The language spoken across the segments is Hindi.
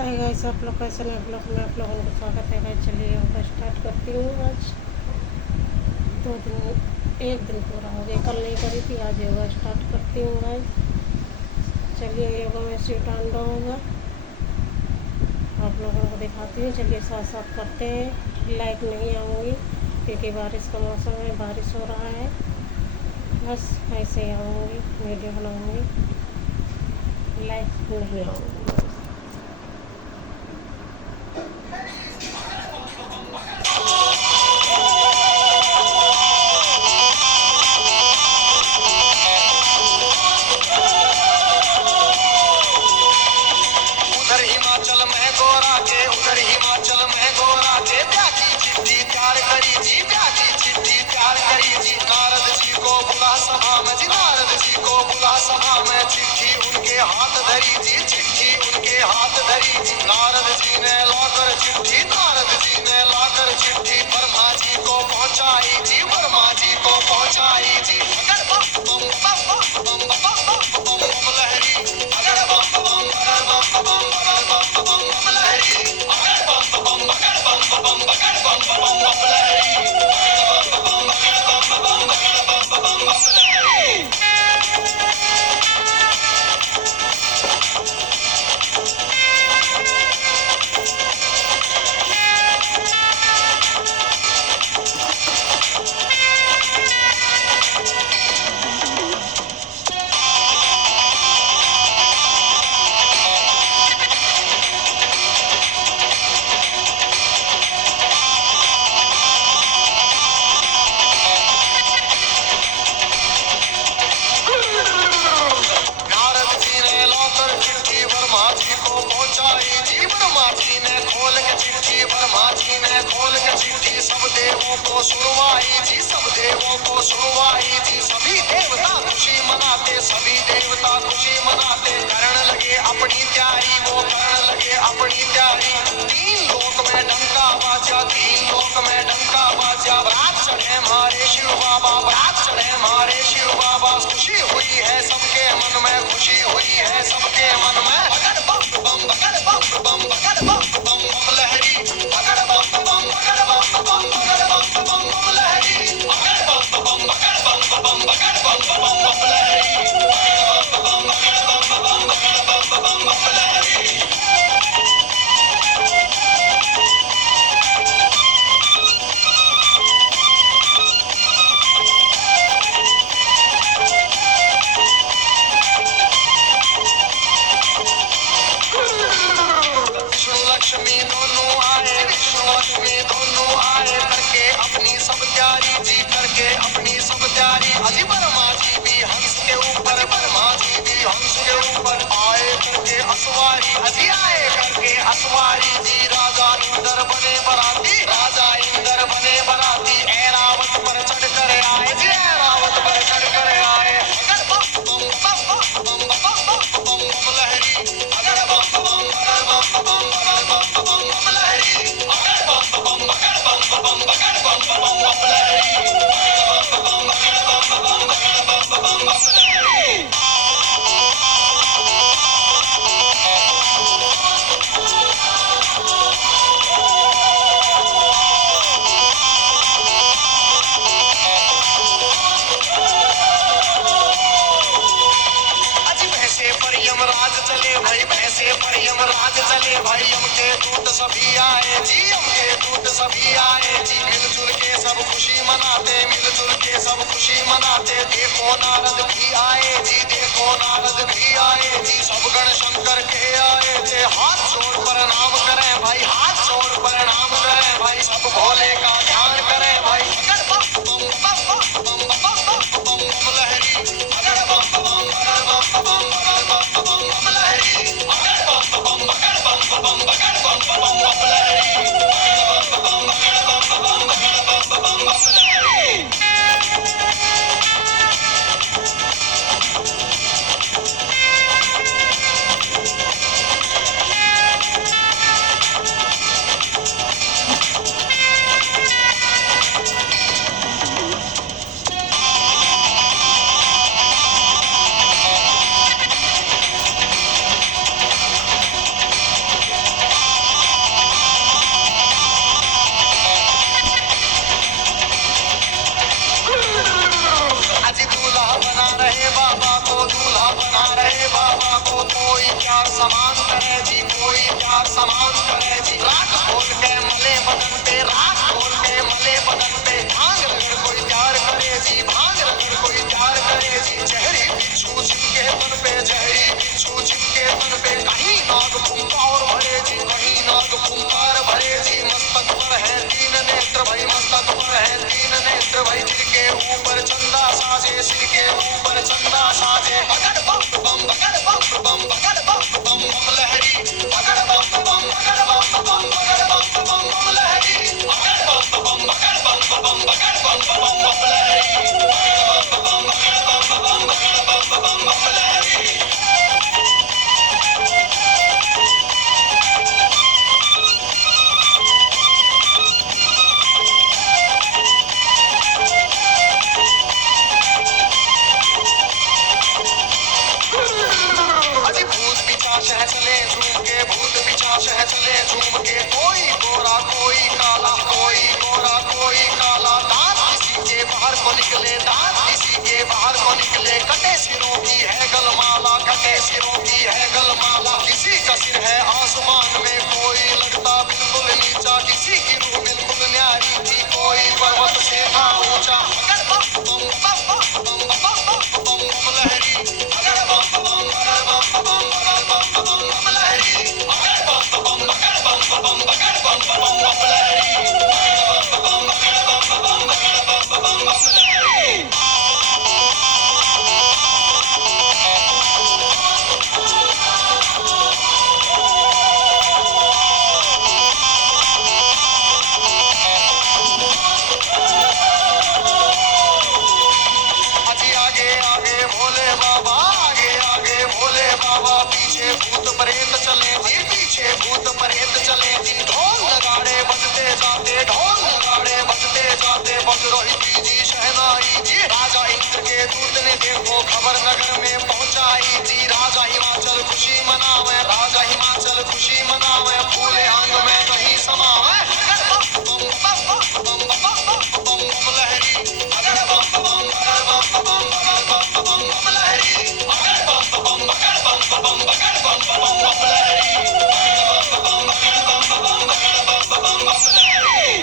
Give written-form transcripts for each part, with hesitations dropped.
हाय गाइस, आप लोग कैसे हैं? आप लोग में आप लोगों को स्वागत है गाइस। चलिए योगा स्टार्ट करती हूँ। आज 1 दिन पूरा हो गया, कल नहीं करी थी, आज योगा स्टार्ट करती हूँ गाइस। चलिए योगा में सीट ऑन होगा, आप लोगों को दिखाती हूँ। चलिए साथ साथ करते हैं। लाइट नहीं आऊँगी क्योंकि बारिश का मौसम है, बारिश हो रहा है। बस ऐसे ही आऊँगी, वीडियो बनाऊँगी, लाइट नहीं आऊँगी। उधर हिमाचल में गोरा के, उधर हिमाचल में गोरा के, प्याजी चिट्ठी प्यार करी जी, प्याजी चिट्ठी प्यार करी जी। नारद जी को बुला सभा में जी, नारद जी को बुला सभा में। चिट्ठी उनके हाथ धरी जी, चिट्ठी उनके हाथ धरी जी। नारद जी ने लाकर चिट्ठी, नारद जी ने लाकर चिट्ठी ब्रह्मा जी को पहुंचाई जी, ब्रह्मा जी को पहुंचाई जी। अगर बम बम बम बम बम बम बम बम लहरी, अगर बम बम अगर बम बम अगर बम बम बम लहरी, अगर बम बम अगर बम बम अगर बम बम बम लहरी, अगर बम बम अगर बम बम अगर बम बम बम लहरी। नारद जी ने लाकर चिट्ठी ब्रह्मा जी को पहुंचाई जी, ब्रह्मा जी ने खोल के चिट्ठी, ब्रह्मा जी ने खोल के चिट्ठी सब देवों को सुनवाई जी, सब देवों को सुनवाई जी। सभी देवता खुशी मनाते, सभी देवता खुशी मनाते। करण लगे अपनी तैयारी, वो करण लगे अपनी तैयारी। 3 लोक में डंका बाजा, 3 लोक में डंका बाजा। बरात चढ़े हमारे शिव बाबा, बरात चढ़े हमारे शिव बाबा। खुशी हुई है सबके मन में, खुशी हुई है सबके मन में। अगर बम बम अगर बम बम अगर बम बम बम लहरी, अगर बम बम अगर बम बम अगर बम बम बम लहरी, अगर बम बम अगर बम बम अगर बम बम बम लहरी, अगर बम बम अगर बम बम अगर बम बम बम लहरी। विष्णु लक्ष्मी दोनों आए, विष्णु लक्ष्मी दोनों आए। करके अपनी सब तैयारी जी, करके अपनी सब तैयारी। अजी ब्रह्मा जी भी हंस के ऊपर, ब्रह्मा जी भी हंस के ऊपर आए। करके असवारी अजी आए, करके असवारी जी। राजा इंद्र बने बराती, राजा इंद्र बने बराती। ऐरावत पर चढ़ कर आए जी, ऐरावत पर चढ़ कर आए। अगर बम बम बम बम बम बम बम बम लहरी, अगर बम बम अगर बम बम अगर बम बम लहरी, अगर बम बम अगर बम बम अगर बम बम लहरी, अगर बम बम अगर बम बम अगर बम बम लहरी। अजी भैंसे पर यमराज चले भाई, भैंसे पर यमराज चले भाई। यम के दूत सभी आए जी, यम के दूत सभी आए जी। मिलजुल के सब खुशी मनाते, मिलजुल के सब खुशी मनाते। देखो नारद भी आए जी, देखो नारद भी आए जी। सब गण शंकर के आए थे। हाथ जोड़ प्रणाम करें भाई, हाथ जोड़ प्रणाम करें भाई। सब भोले का ध्यान करें भाई। अगर बम बम बम बम बम बम बम बम लहरी, अगर बम बम अगर बम बम अगर बम बम लहरी, अगर बम बम अगर बम बम अगर बम बम लहरी, अगर बम बम अगर बम बम अगर बम लहरी। शह चले झूम के, कोई गोरा कोई काला, कोई गोरा कोई काला। दांत किसी के बाहर को निकले, दांत किसी के बाहर को निकले। कटे सिरों की है गलमाला, कटे सिरों की है गलमाला। किसी का सिर है आसमान में, कोई लगता बिल्कुल नीचा। किसी की रूह बिल्कुल न्यारी थी, कोई पर्वत से था ऊंचा। अगर बम बम बम बम बम बम बम बम लहरी, अगर बम बम अगर बम बम अगर बम बम बम लहरी, अगर बम बम अगर बम बम अगर बम बम बम लहरी, अगर बम बम अगर बम बम अगर बम बम बम लहरी। अजी आगे आगे भोले बाबा, आगे आगे भोले बाबा। पीछे भूत प्रेत चले जी, पीछे भूत प्रेत चले जी। ढोल नगाड़े बजते जाते, ढोल नगाड़े बजते जाते। बज रही जी शहनाई जी, राजा इंद्र के दूत ने देखो खबर नगर में पहुंचाई जी। राजा हिमाचल खुशी मनावे, राजा हिमाचल खुशी मनावे। फूले अंग में कहीं समावे, अगर बम बम बम बम बम बम बम बम लहरी, अगर बम बम अगर बम बम अगर बम बम बम लहरी, अगर बम बम अगर बम बम अगर बम बम बम लहरी, अगर बम बम अगर बम बम अगर बम बम बम लहरी।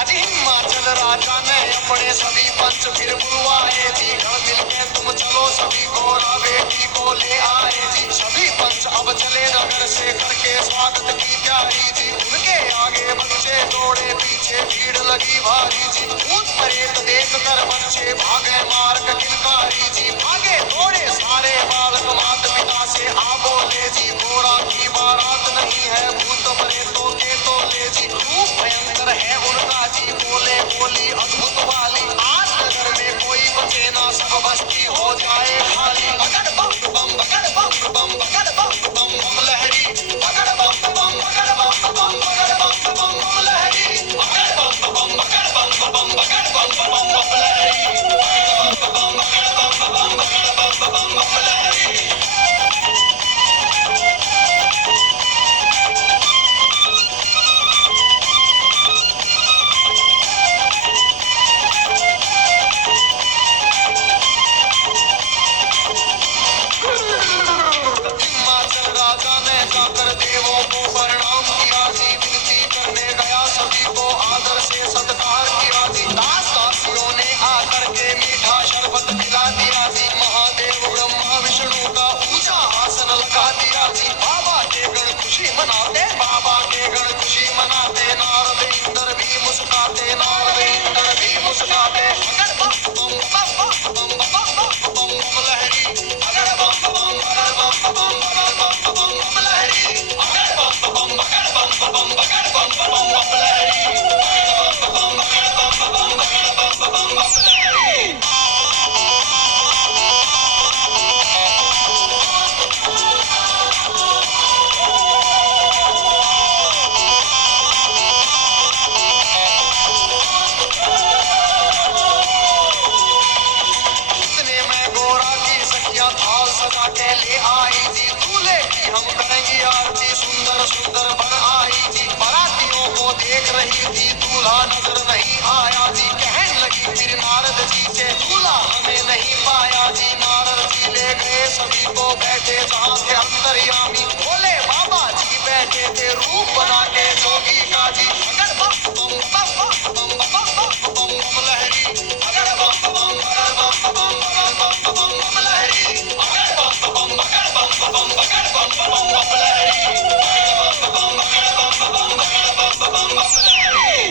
अजी हिमाचल राजा ने अपने सभी पंच फिर बुलवाए जी। मिलके तुम चलो सभी गोरा बेटी को ले आए जी। सभी पंच अब चले नगर से करके स्वागत की तैयारी जी। उनके आगे बच्चे दौड़े, पीछे भीड़ लगी भारी जी। भूत प्रेत देख कर बच्चे भागे मार्ग किलकारी जी। भागे दौड़े सारे बालक माता पिता से आ बोले जी। गोरा की बारात नहीं है, भूत प्रेतों के तोले जी। रूप भयंकर है उनका जी, बोले बोली अद्भुत वाली। आज नगर में कोई बचे ना, सब बस्ती हो जाए खाली। अगर बम बम अगर बम बम अगर बम बम बम लहरी, अगर बम बम अगर बम बम अगर बम बम बम लहरी, अगर बम बम अगर बम बम अगर बम बम बम लहरी, अगर बम बम अगर बम बम अगर बम बम बम लहरी। हिमाचल राजा ने जाकर देवों को प्रणाम किया जी। विनती करने गया सभी को आदर से सत्कार किया जी। दास दासियों ने आकर के मीठा शरबत पिला दिया जी। महादेव ब्रह्मा विष्णु का ऊंचा आसन लगा दिया जी। बाबा के गण खुशी मनाते, बाबा के गण खुशी मनाते। नारद इंद्र भी मुस्कुराते, नारद इंद्र भी मुस्कुराते। अगर बम बम बम बम बम बम बम बम लहरी, अगर बम बम अगर बम बम अगर बम बम बम लहरी, अगर बम बम अगर बम बम अगर बम बम बम लहरी, अगर बम बम अगर बम बम अगर बम बम बम लहरी। इतने में गोरा की सखियां थाल सजा के ले आई जी। दूल्हे की हम करेंगे आरती, सुंदर सुंदर बन आई जी। बारातियों को देख रही थी, दूल्हा नजर नहीं आया जी। कहने लगी फिर नारद जी से, दूल्हा हमें नहीं पाया जी। नारद जी ले गए सभी को, बैठे जहाँ थे अंतर्यामी। भोले बाबा जी बैठे थे रूप बना के जोगी का जी। अगर बम बम बम बम बम बम बम बम लहरी, अगर बम बम अगर बम बम अगर बम बम लहरी, अगर बम बम अगर बम बम अगर बम बम लहरी, अगर बम बम अगर बम बम अगर बम बम लहरी।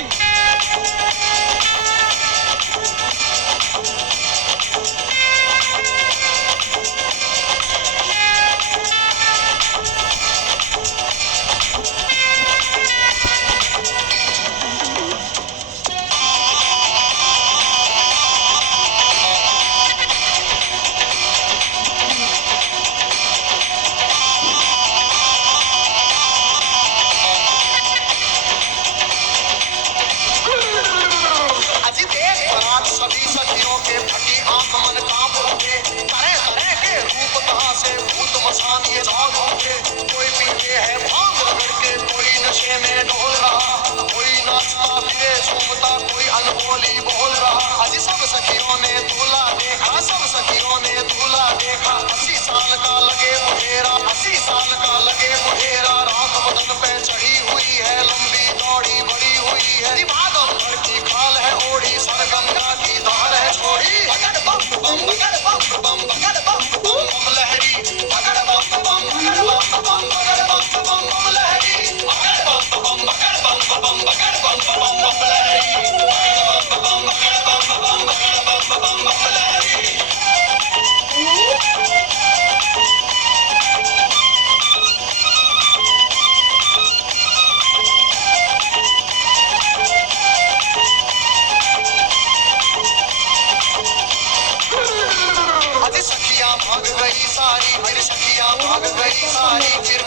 के फटी आंख मन कांप उठे, तरह तरह के रूप कहां से भूत मसान ये जाग उठे। कोई पीते है भांग रगड़ के, कोई नशे में डोल रहा, कोई नाचता फिरे झूमता, कोई अनबोली बोल रहा। आज सब सखियों ने दूल्हा देखा, सब सखियों ने दूल्हा देखा। 80 साल का लगे मुढेरा, 80 साल का लगे मुढेरा। रात बदन पे चढ़ी हुई है, लंबी दौड़ी बड़ी हुई है। दिमाग भर की खाल है ओढ़ी, सर गंगा की धार है छोड़ी। बगड़ बम बम बगड़ बम बम बगड़ बम बम बम लहरी, बगड़ बम बम बगड़ बम बम बगड़ बम बम बम लहरी, बगड़ बम बम बगड़ बम बम बगड़ बम बम बम लहरी, बगड़ बम बगड़ बम बगड़ बम बम लहरी। आज सखियां भाग गई सारी, फिर सखियां भाग गई सारी, फिर